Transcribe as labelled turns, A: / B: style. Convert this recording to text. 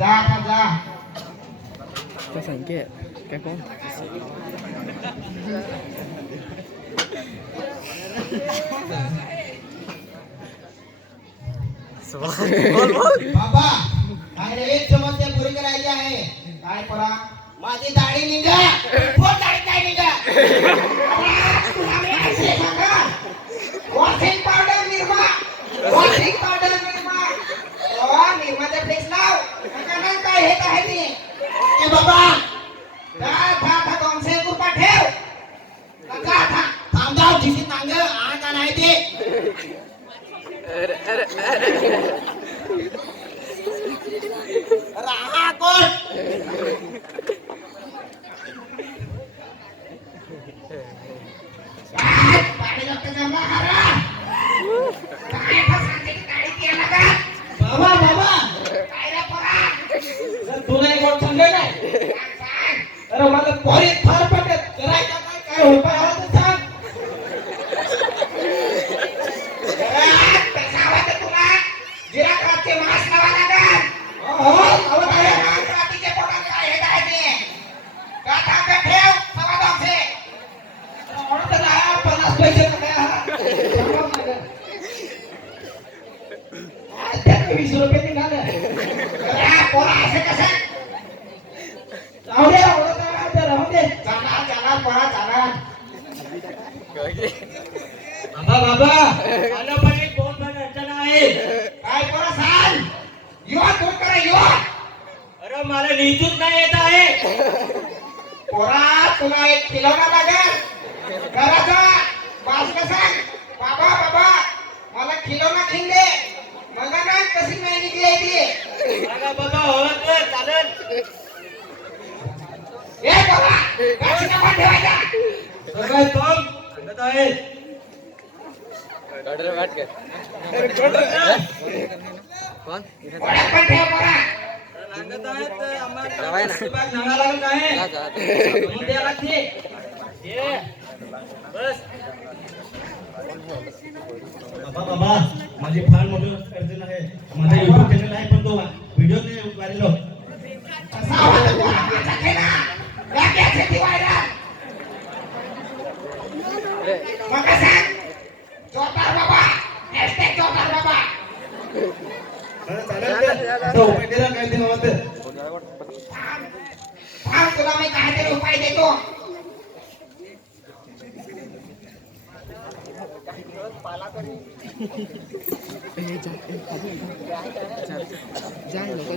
A: जा आता जा
B: จะสังเกตแกป้อง
A: बाबा काय एक समस्या पुरी करायची आहे काय परा माझी दाढी निघा कोण दाढी काय निघा ते राहा कोण? बाबा बाबा. तुला एक गोष्ट सांगू काय अरे मला पोरी फार वीस रुपये निघाले पोरा असं कसं? राहू दे राहू दे जाणार जाणार पोरा जाणार.
C: बाबा बाबा. आलं पण एक दोन पण अडचण आहे.
A: काय पोरा सांग? युवा कोण करा युवा
C: अरे मला लिहितूच नाही येत आहे.
A: पोरा तुला एक खिलौना लागेल घराचा बासला सांग बाबा बाबा मला खिलौना घेऊन दे मला ना कशी नाही निघली ती
C: बघा बाबा हो तर चालेल
A: ए बाबा गाडी नका ठेवायचा
C: सगळं काम सांगत आहे
B: कोण
A: घोड्यात पण ठेव पोरा
C: सांगत आम्हाला बाग लागत आहे म्हणून लागते बस बाबा बाबा माझी फार मोठं अर्जन आहे माझा युट्यूब चॅनल आहे पण तो व्हिडिओ नाही व्हायरल होत.
A: कसा आवाज येतो आपल्याचा खेळा गाड्याचे दिवायला मग काय सांग जोरदार बाबा हॅशटॅग जोरदार बाबा
C: बरं, चालेल ते. आता उपाय दिला काय ते नव्हतं ते.
A: थांब थांब तुला मी काहीतरी उपाय देतो
B: जाय लोक